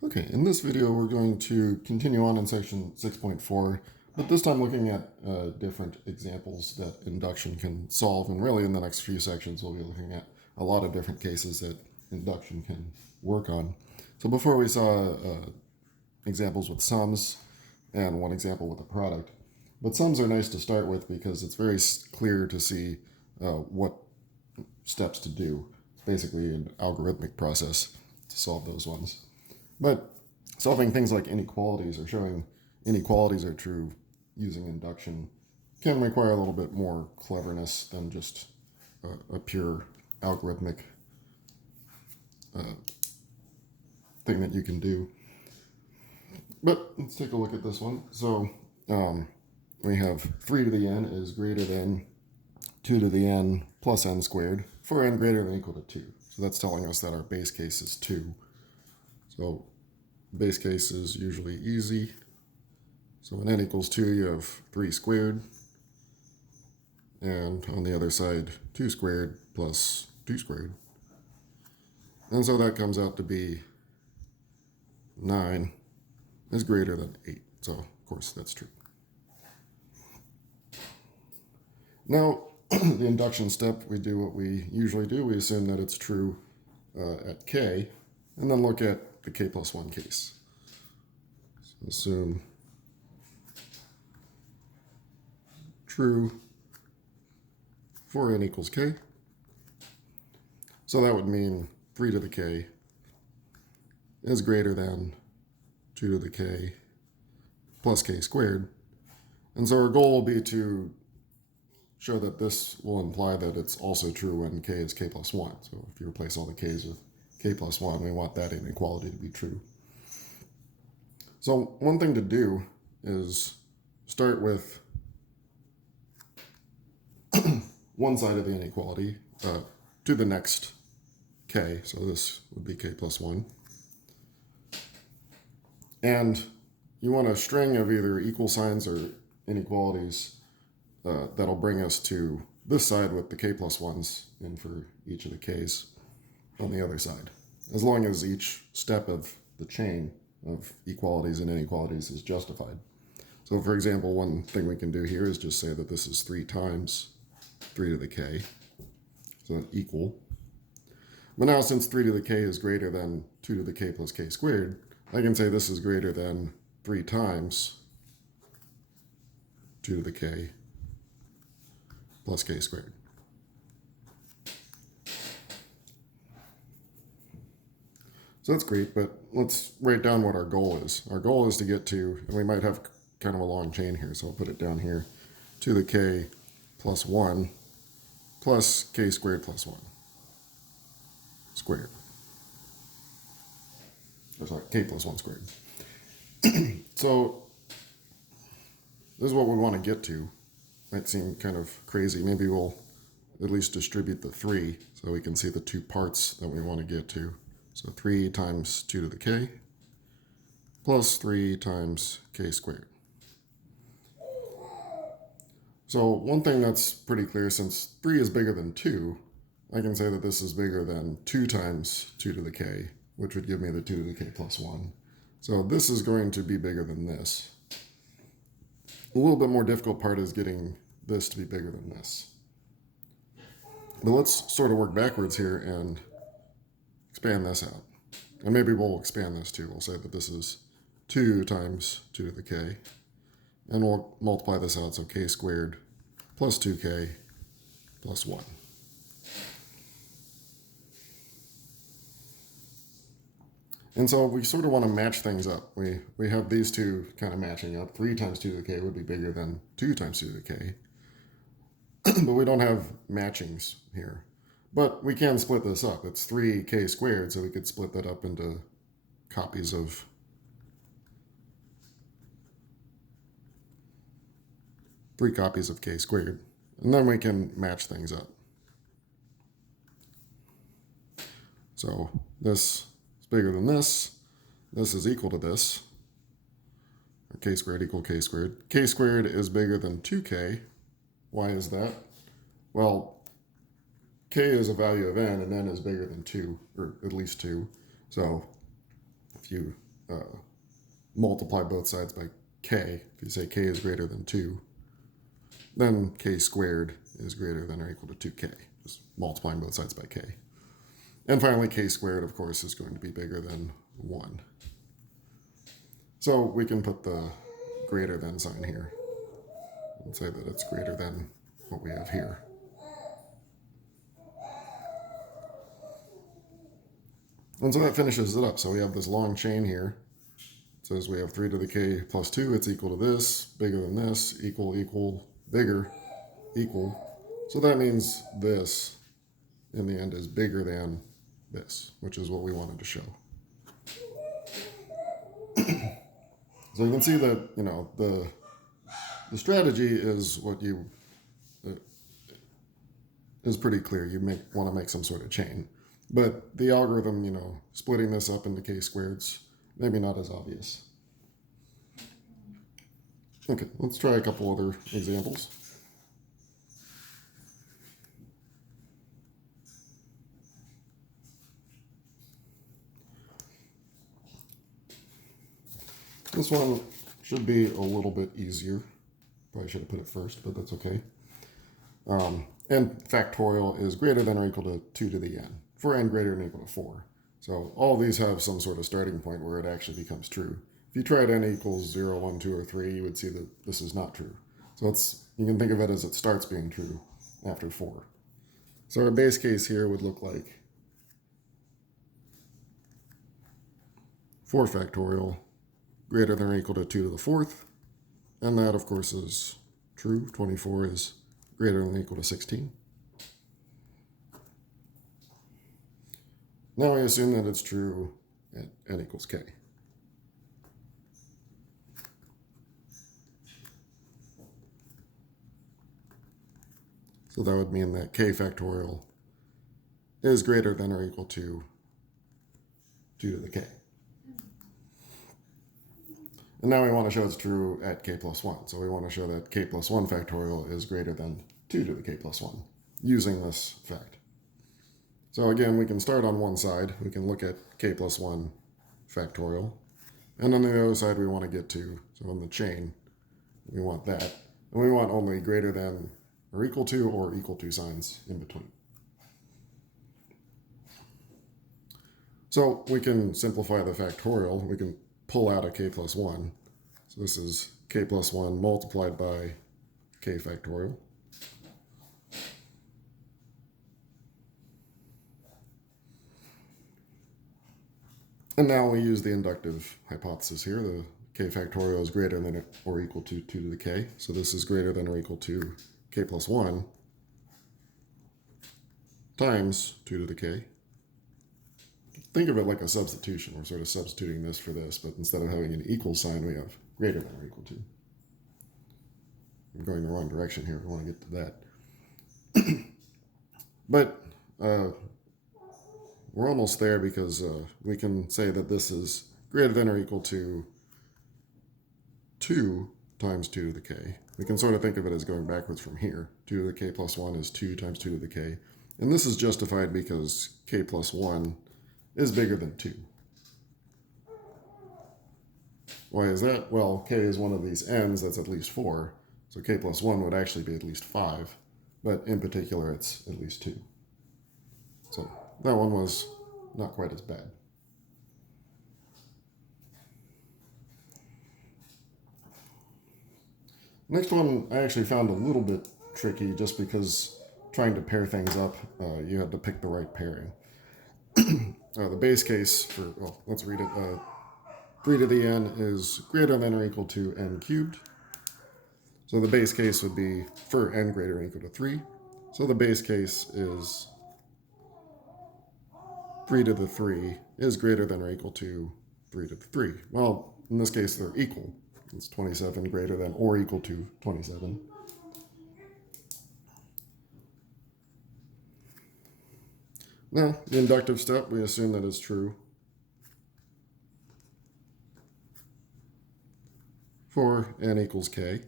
Okay, in this video we're going to continue on in section 6.4, but this time looking at different examples that induction can solve, and really in the next few sections we'll be looking at a lot of different cases that induction can work on. So before we saw examples with sums and one example with a product, but sums are nice to start with because it's very clear to see what steps to do. It's basically an algorithmic process to solve those ones. But solving things like inequalities or showing inequalities are true using induction can require a little bit more cleverness than just a pure algorithmic thing that you can do. But let's take a look at this one. So we have 3 to the n is greater than 2 to the n plus n squared for n greater than or equal to 2. So that's telling us that our base case is 2. So base case is usually easy. So when n equals 2, you have 3 squared. And on the other side, 2 squared plus 2 squared. And so that comes out to be 9 is greater than 8. So, of course, that's true. Now, the induction step, we do what we usually do. We assume that it's true at k, and then look at the k plus 1 case. So assume true for n equals k. So that would mean 3 to the k is greater than 2 to the k plus k squared. And so our goal will be to show that this will imply that it's also true when k is k plus 1. So if you replace all the k's with k plus 1, we want that inequality to be true. So one thing to do is start with one side of the inequality to the next k. So this would be k plus 1. And you want a string of either equal signs or inequalities that'll bring us to this side with the k plus 1s in for each of the k's on the other side, as long as each step of the chain of equalities and inequalities is justified. So for example, one thing we can do here is just say that this is 3 times 3 to the k, so that's equal. But now since 3 to the k is greater than 2 to the k plus k squared, I can say this is greater than 3 times 2 to the k plus k squared. So that's great, but let's write down what our goal is. Our goal is to get to, and we might have kind of a long chain here, so I'll put it down here, 2 to the k plus 1 plus k squared plus 1 squared. Or sorry, k plus 1 squared. So this is what we want to get to. Might seem kind of crazy. Maybe we'll at least distribute the 3 so we can see the 2 parts that we want to get to. So 3 times 2 to the k plus 3 times k squared. So one thing that's pretty clear, since 3 is bigger than 2, I can say that this is bigger than 2 times 2 to the k, which would give me the 2 to the k plus 1. So this is going to be bigger than this. A little bit more difficult part is getting this to be bigger than this. But let's sort of work backwards here and expand this out. And maybe we'll expand this too. We'll say that this is 2 times 2 to the k. And we'll multiply this out, so k squared plus 2k plus 1. And so we sort of want to match things up. We have these two kind of matching up. 3 times 2 to the k would be bigger than 2 times 2 to the k. But we don't have matchings here. But we can split this up. It's 3k squared, so we could split that up into copies of 3 copies of k squared. And then we can match things up. So this is bigger than this. This is equal to this. Or k squared equal k squared. K squared is bigger than 2k. Why is that? Well, k is a value of n, and n is bigger than 2, or at least 2. So if you multiply both sides by k. If you say k is greater than 2, then k squared is greater than or equal to 2k. Just multiplying both sides by k. And finally, k squared, of course, is going to be bigger than 1. So we can put the greater than sign here and say that it's greater than what we have here. And so that finishes it up. So we have this long chain here. It says we have 3 to the k plus 2. It's equal to this, bigger than this, equal, equal, bigger, equal. So that means this, in the end, is bigger than this, which is what we wanted to show. So you can see that, the strategy is what is pretty clear. You want to make some sort of chain. But the algorithm, splitting this up into k squareds, maybe not as obvious. Okay, let's try a couple other examples. This one should be a little bit easier. Probably should have put it first, but that's okay. And factorial is greater than or equal to 2 to the n, for n greater than or equal to 4. So all these have some sort of starting point where it actually becomes true. If you tried n equals 0, 1, 2, or 3, you would see that this is not true. So you can think of it as it starts being true after 4. So our base case here would look like 4 factorial greater than or equal to 2 to the 4th. And that, of course, is true. 24 is greater than or equal to 16. Now we assume that it's true at n equals k. So that would mean that k factorial is greater than or equal to 2 to the k. And now we want to show it's true at k plus 1. So we want to show that k plus 1 factorial is greater than 2 to the k plus 1 using this fact. So again, we can start on one side. We can look at k plus 1 factorial. And on the other side, we want to get to, so on the chain, we want that. And we want only greater than or equal to signs in between. So we can simplify the factorial. We can pull out a k plus 1. So this is k plus 1 multiplied by k factorial. And now we use the inductive hypothesis here. The k factorial is greater than or equal to 2 to the k. So this is greater than or equal to k plus 1 times 2 to the k. Think of it like a substitution. We're sort of substituting this for this, but instead of having an equal sign, we have greater than or equal to. I'm going the wrong direction here. We want to get to that. But we're almost there because we can say that this is greater than or equal to 2 times 2 to the k. We can sort of think of it as going backwards from here. 2 to the k plus 1 is 2 times 2 to the k. And this is justified because k plus 1 is bigger than 2. Why is that? Well, k is one of these n's that's at least 4. So k plus 1 would actually be at least 5. But in particular, it's at least 2. So that one was not quite as bad. Next one I actually found a little bit tricky just because trying to pair things up, you had to pick the right pairing. The base case for, well, let's read it. 3 to the n is greater than or equal to n cubed. So the base case would be for n greater than or equal to 3. So the base case is 3 to the 3 is greater than or equal to 3 to the 3. Well, in this case, they're equal. It's 27 greater than or equal to 27. Now, the inductive step, we assume that is true for n equals k.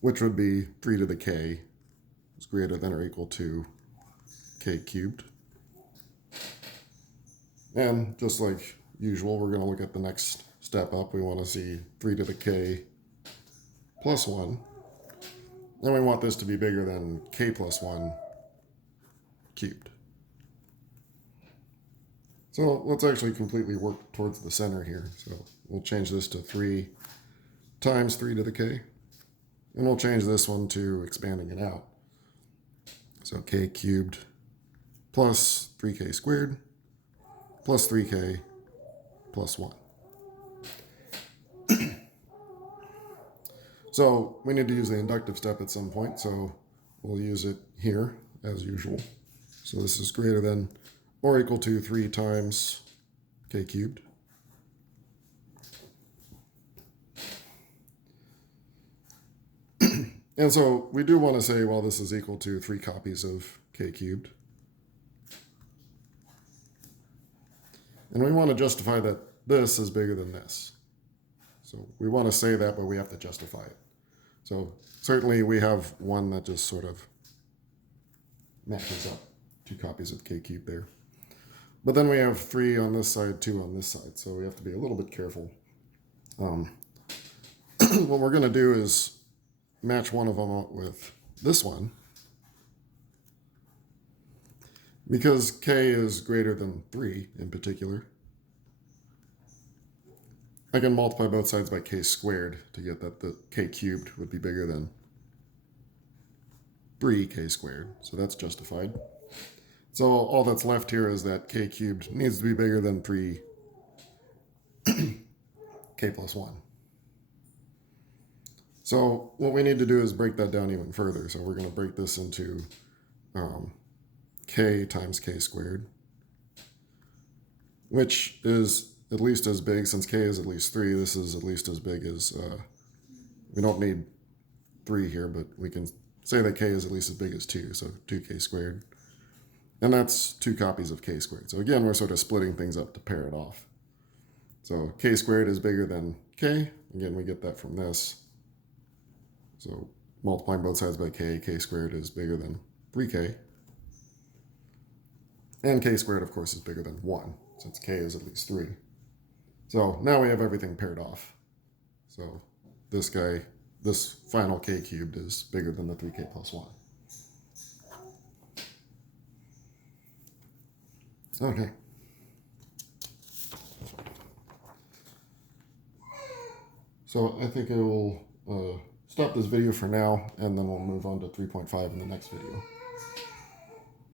Which would be 3 to the k is greater than or equal to k cubed. And just like usual, we're going to look at the next step up. We want to see 3 to the k plus 1. And we want this to be bigger than k plus 1 cubed. So let's actually completely work towards the center here. So we'll change this to 3 times 3 to the k. And we'll change this one to expanding it out. So k cubed plus 3k squared plus 3k plus 1. So we need to use the inductive step at some point, so we'll use it here as usual. So this is greater than or equal to 3 times k cubed. And so we do want to say, well, this is equal to 3 copies of k cubed. And we want to justify that this is bigger than this. So we want to say that, but we have to justify it. So certainly we have one that just sort of matches up, 2 copies of k cubed there. But then we have 3 on this side, 2 on this side, so we have to be a little bit careful. What we're going to do is match one of them up with this one. Because k is greater than 3 in particular, I can multiply both sides by k squared to get that the k cubed would be bigger than 3k squared. So that's justified. So all that's left here is that k cubed needs to be bigger than 3 k plus 1. So what we need to do is break that down even further. So we're going to break this into k times k squared, which is at least as big, since k is at least 3, this is at least as big as, we don't need 3 here, but we can say that k is at least as big as 2, so 2k squared. And that's 2 copies of k squared. So again, we're sort of splitting things up to pair it off. So k squared is bigger than k. Again, we get that from this. So multiplying both sides by k, k squared is bigger than 3k. And k squared, of course, is bigger than 1, since k is at least 3. So now we have everything paired off. So this guy, this final k cubed is bigger than the 3k plus 1. Okay. So I think I will stop this video for now, and then we'll move on to 3.5 in the next video.